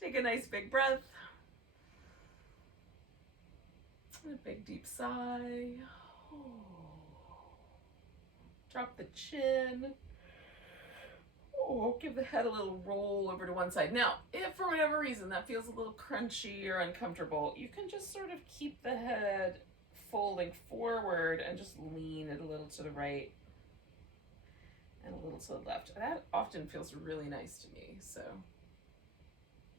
Take a nice big breath. And a big deep sigh. Drop the chin. Give the head a little roll over to one side. Now, if for whatever reason that feels a little crunchy or uncomfortable, you can just sort of keep the head folding forward and just lean it a little to the right and a little to the left. That often feels really nice to me, so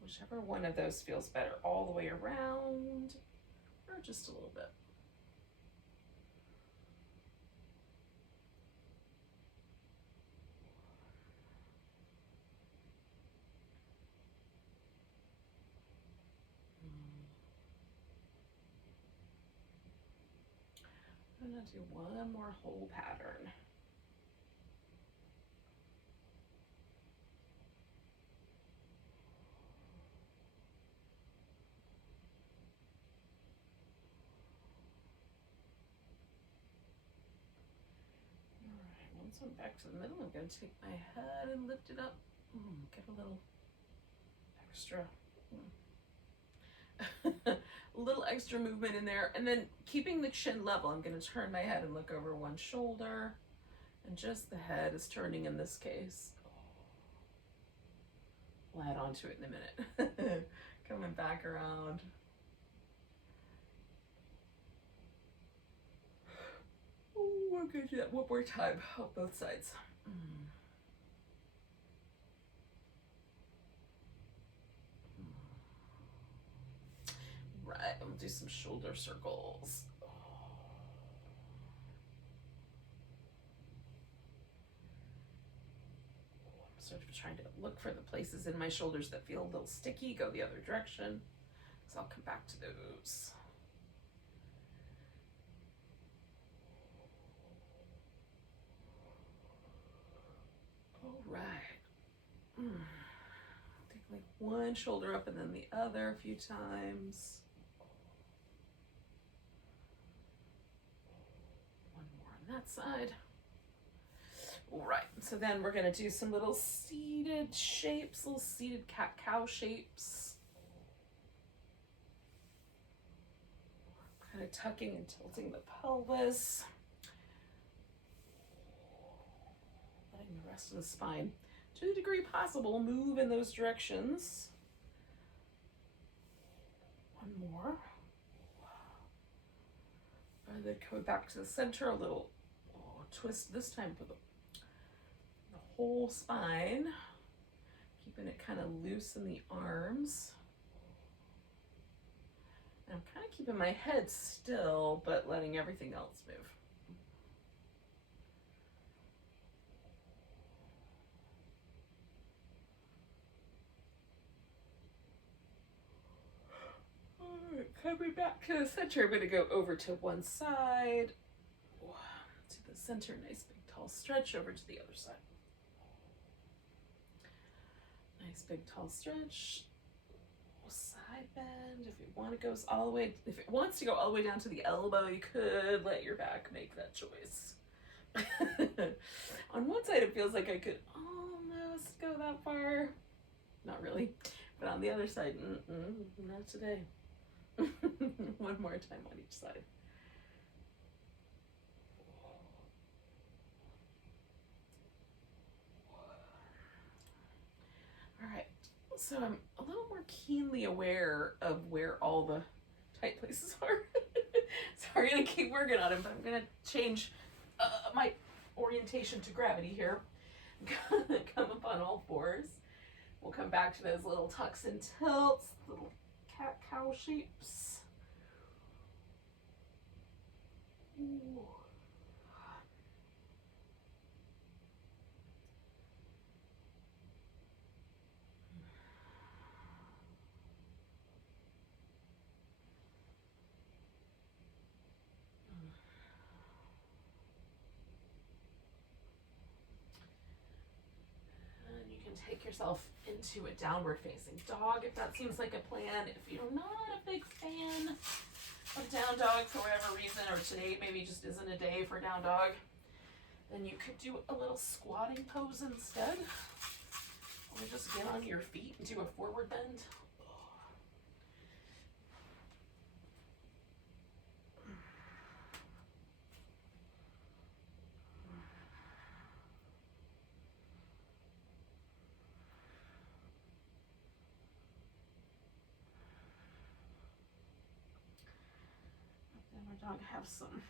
whichever one of those feels better, all the way around or just a little bit. I'm gonna do one more whole pattern. Once I'm back to the middle, I'm going to take my head and lift it up. Get a little extra, a little extra movement in there. And then keeping the chin level, I'm going to turn my head and look over one shoulder. And just the head is turning in this case. We'll add on to it in a minute. Coming back around. I'm going to do that one more time on both sides. Right, I'm gonna do some shoulder circles. I'm sort of trying to look for the places in my shoulders that feel a little sticky, go the other direction. So I'll come back to those. Right. Take like one shoulder up and then the other a few times. One more on that side. All right, so then we're gonna do some little seated shapes, little seated cat-cow shapes. Kind of tucking and tilting the pelvis. Letting the rest of the spine, to the degree possible, move in those directions. One more. And then coming back to the center, a little twist this time for the whole spine. Keeping it kind of loose in the arms. And I'm kind of keeping my head still, but letting everything else move. Coming back to the center, I'm going to go over to one side, to the center, nice big tall stretch, over to the other side. Nice big tall stretch, side bend. If it wants to go all the way down to the elbow, you could let your back make that choice. On one side, it feels like I could almost go that far. Not really, but on the other side, not today. One more time on each side. All right, so I'm a little more keenly aware of where all the tight places are. So we're gonna keep working on it, but I'm gonna change my orientation to gravity here. Come up on all fours. We'll come back to those little tucks and tilts, little cat-cow shapes. Ooh. Take yourself into a downward facing dog if that seems like a plan. If you're not a big fan of down dog for whatever reason, or today maybe just isn't a day for down dog, then you could do a little squatting pose instead. Or just get on your feet and do a forward bend. Our dog have some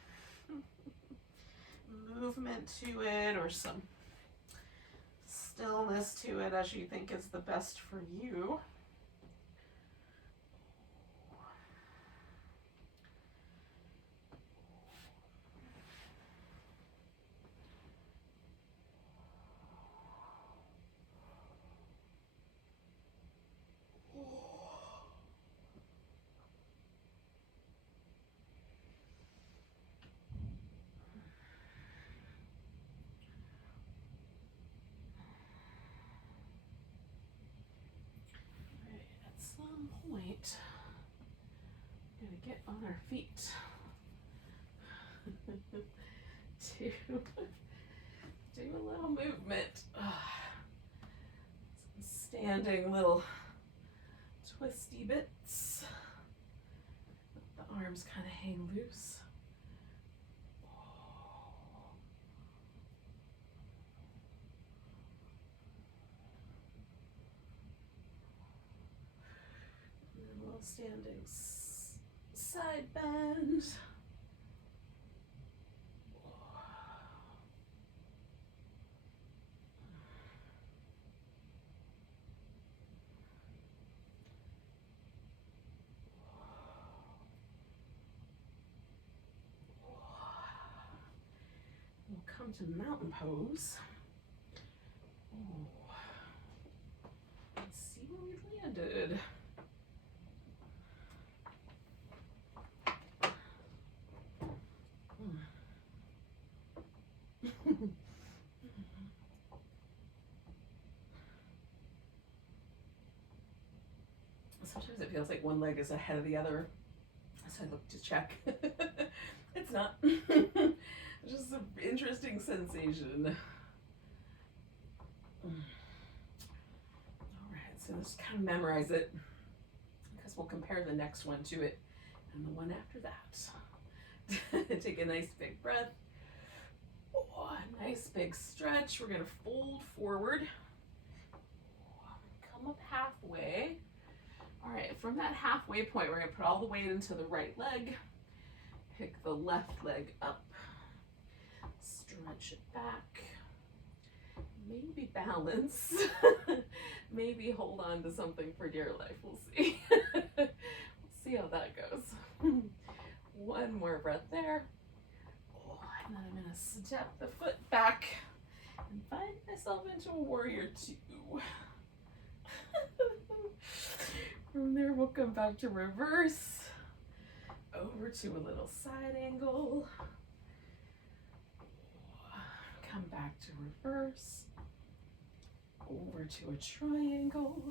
movement to it or some stillness to it as you think is the best for you. At some point, we're going to get on our feet to do a little movement. Some standing little twisty bits. Let the arms kind of hang loose. And a little standing side bend. We'll come to mountain pose. Oh. Let's see where we landed. Sometimes it feels like one leg is ahead of the other, so I look to check. It's not. It's just an interesting sensation. All right, so let's kind of memorize it because we'll compare the next one to it and the one after that. Take a nice big breath. Oh, a nice big stretch. We're going to fold forward. Come up halfway. All right, from that halfway point, we're going to put all the weight into the right leg. Pick the left leg up. Stretch it back. Maybe balance. Maybe hold on to something for dear life. We'll see. We'll see how that goes. One more breath there. Oh, and then I'm going to step the foot back and find myself into a warrior two. From there, we'll come back to reverse, over to a little side angle, come back to reverse, over to a triangle,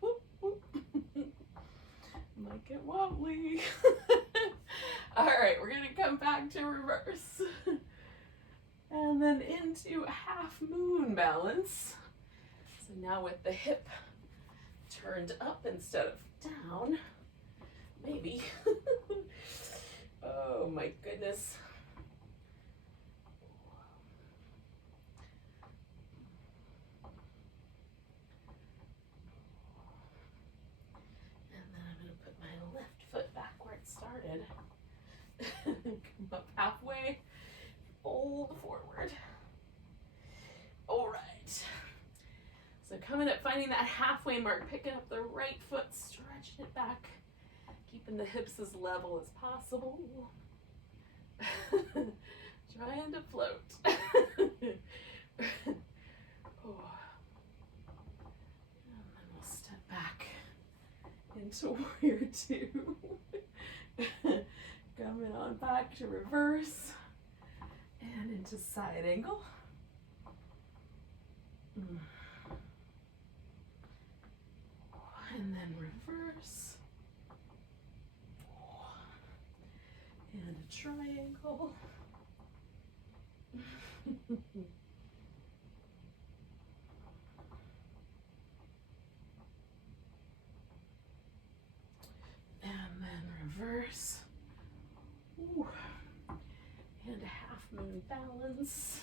whoop, whoop. Might get wobbly. All right, we're gonna come back to reverse. And then into half moon balance. So now with the hip turned up instead of down, maybe. Oh my goodness. And then I'm going to put my left foot back where it started. Come up halfway. Fold forward. All right. So coming up, finding that halfway mark, picking up the right foot, stretching it back, keeping the hips as level as possible. Trying to float. Oh. And then we'll step back into warrior two. Coming on back to reverse. And into side angle. And then reverse. And a triangle. And then reverse. Ooh. And a half moon balance.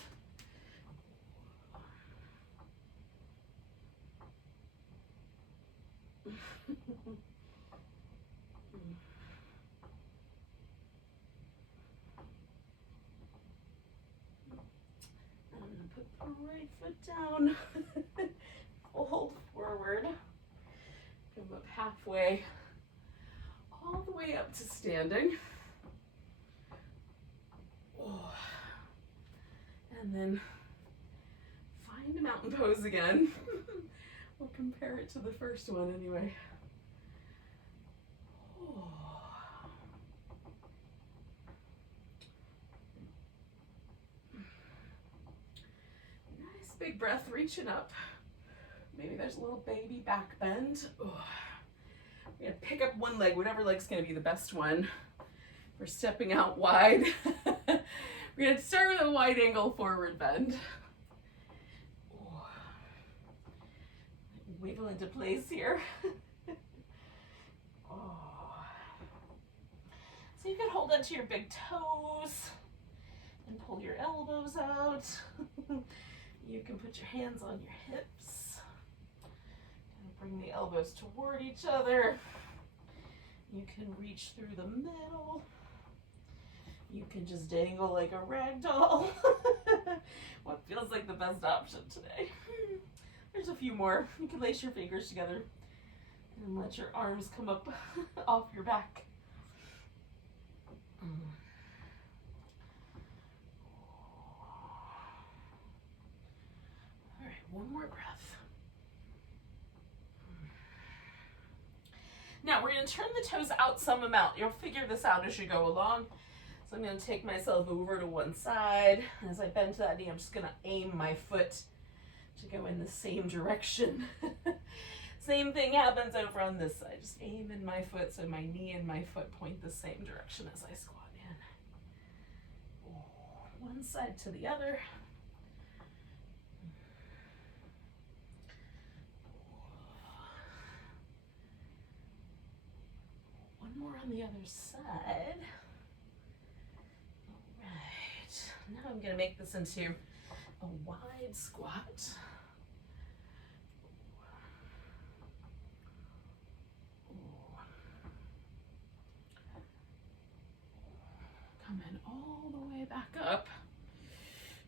foot down, fold forward, come up halfway, all the way up to standing. Oh. And then find a mountain pose again. We'll compare it to the first one anyway. Oh. Nice big breath, reaching up. Maybe there's a little baby back bend. Oh. We're gonna pick up one leg, whatever leg's gonna be the best one. We're stepping out wide. We're gonna start with a wide angle forward bend. Oh. Wiggle into place here. Oh. So you can hold onto your big toes and pull your elbows out. You can put your hands on your hips. Bring the elbows toward each other. You can reach through the middle. You can just dangle like a rag doll. What feels like the best option today? There's a few more. You can lace your fingers together and let your arms come up off your back. All right, one more breath. Now we're going to turn the toes out some amount. You'll figure this out as you go along. So I'm going to take myself over to one side. As I bend to that knee, I'm just going to aim my foot to go in the same direction. Same thing happens over on this side. Just aim in my foot so my knee and my foot point the same direction as I squat in. One side to the other. One more on the other side. All right. Now I'm going to make this into a wide squat. Coming all the way back up.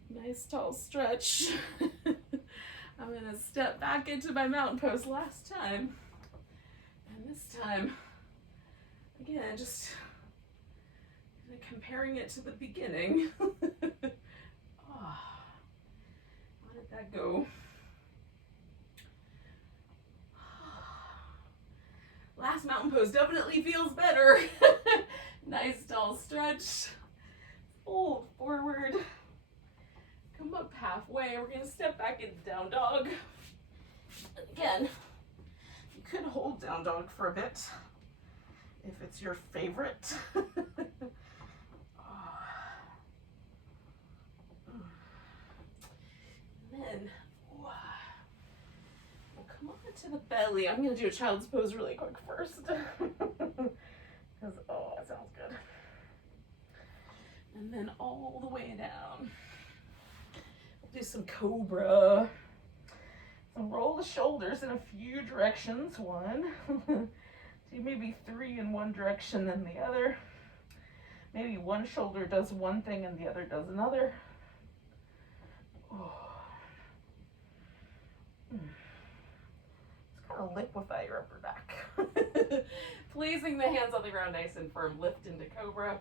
Nice tall stretch. I'm going to step back into my mountain pose last time. And this time, again, just comparing it to the beginning. Oh, how did that go? Last mountain pose definitely feels better. Nice tall stretch. Fold forward. Come up halfway. We're going to step back into down dog. Again, you could hold down dog for a bit if it's your favorite. And then we'll come on to the belly. I'm going to do a child's pose really quick first. Because, oh, that sounds good. And then all the way down. We'll do some cobra. So roll the shoulders in a few directions. One. So maybe three in one direction, then the other. Maybe one shoulder does one thing and the other does another. Oh. Just kind of liquefy your upper back. Placing the hands on the ground nice and firm. Lift into cobra.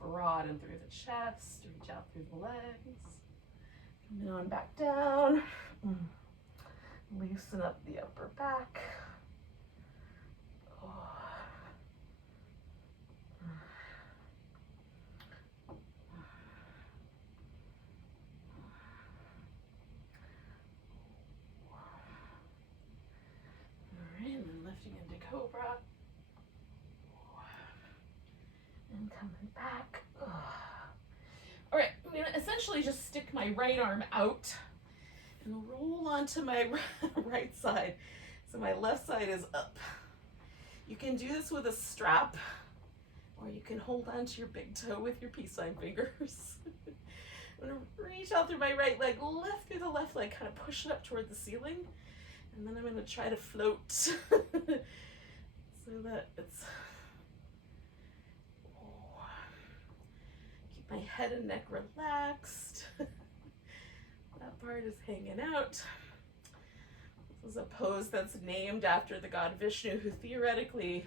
Broaden through the chest. Reach out through the legs. Coming on back down. Loosen up the upper back. Cobra. And coming back. All right, I'm gonna essentially just stick my right arm out and roll onto my right side. So my left side is up. You can do this with a strap, or you can hold onto your big toe with your peace sign fingers. I'm gonna reach out through my right leg, lift through the left leg, kind of push it up toward the ceiling. And then I'm gonna try to float. So that it's, keep my head and neck relaxed. That part is hanging out. This is a pose that's named after the god Vishnu, who theoretically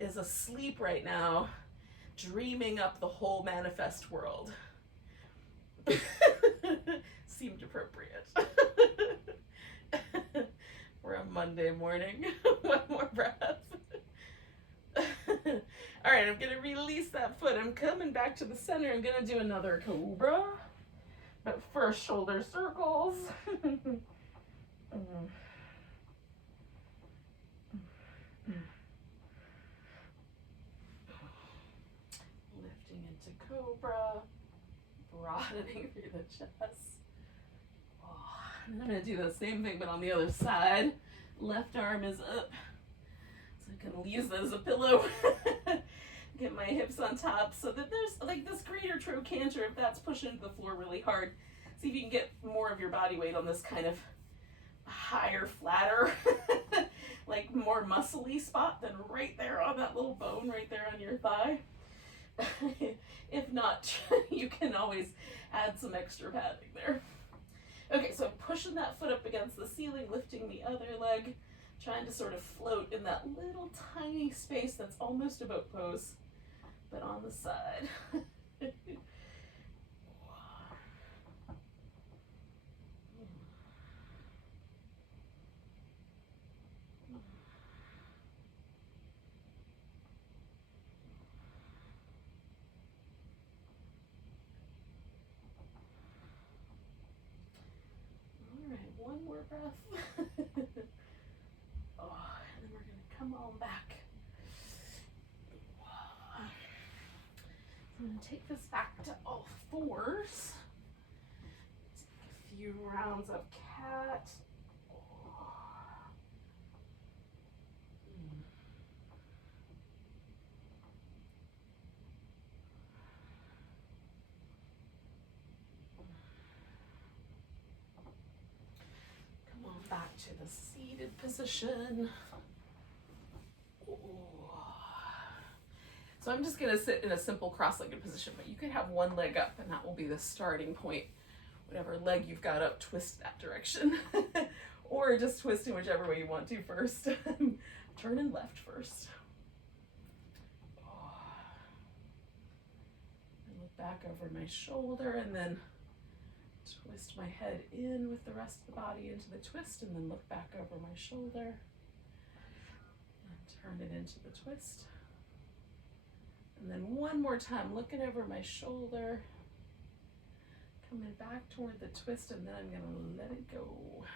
is asleep right now, dreaming up the whole manifest world. Seemed appropriate. We're on Monday morning. One more breath. All right, I'm gonna release that foot. I'm coming back to the center. I'm gonna do another cobra, but first shoulder circles. Lifting into cobra, broadening through the chest. Oh, and I'm gonna do the same thing, but on the other side. Left arm is up, so I can use that as a pillow. Get my hips on top so that there's like this greater trochanter if that's pushing into the floor really hard. See if you can get more of your body weight on this kind of higher, flatter, like more muscly spot than right there on that little bone right there on your thigh. If not, you can always add some extra padding there. Okay, so I'm pushing that foot up against the ceiling, lifting the other leg, trying to sort of float in that little tiny space that's almost a boat pose, but on the side. One more breath. Oh, and then we're going to come on back. I'm going to take this back to all fours. Take a few rounds of cat. Back to the seated position. So I'm just gonna sit in a simple cross-legged position, but you can have one leg up and that will be the starting point. Whatever leg you've got up, twist that direction. Or just twist in whichever way you want to first. Turning left first. And look back over my shoulder and then twist my head in with the rest of the body into the twist and then look back over my shoulder and turn it into the twist. And then one more time, looking over my shoulder, coming back toward the twist, and then I'm gonna let it go.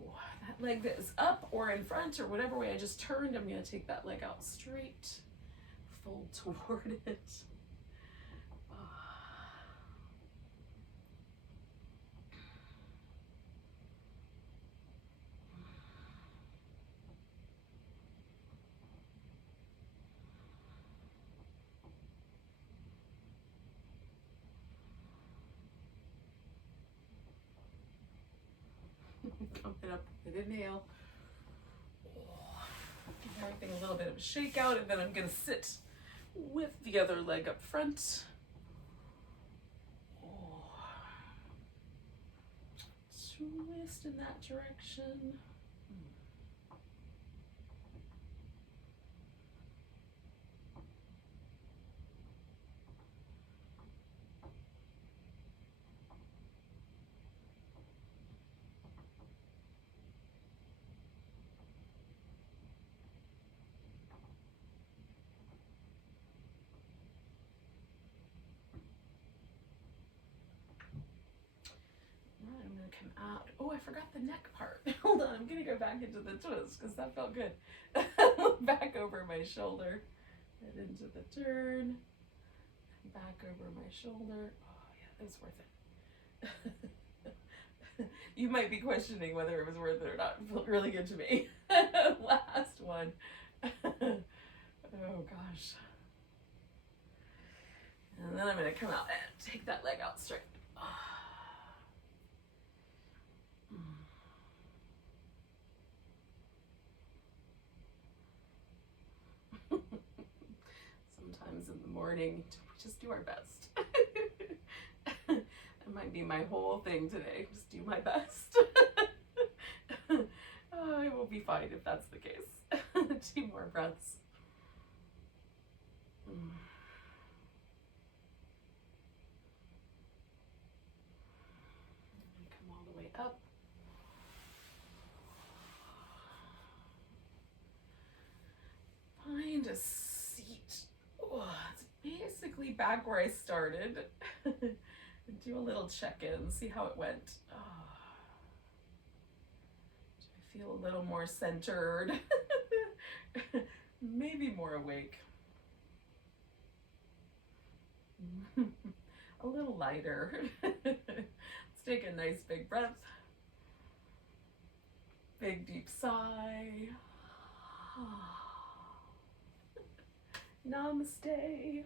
Oh, that leg that is up or in front or whatever way I just turned, I'm gonna take that leg out straight, fold toward it. Coming up with an inhale. Give everything a little bit of a shake out, and then I'm going to sit with the other leg up front. Twist in that direction. Come out. Oh, I forgot the neck part. Hold on, I'm gonna go back into the twist because that felt good. Look back over my shoulder, head into the turn, back over my shoulder. Oh yeah, that was worth it. You might be questioning whether it was worth it or not. It felt really good to me. Last one. Oh gosh. And then I'm gonna come out and take that leg out straight. Sometimes in the morning, we just do our best. I'm might be my whole thing today. Just do my best. I will be fine if that's the case. 2 more breaths. Come all the way up. Find a seat. Oh, it's basically back where I started. Do a little check-in, see how it went. Oh. Do I feel a little more centered? Maybe more awake. A little lighter. Let's take a nice big breath. Big deep sigh. Namaste.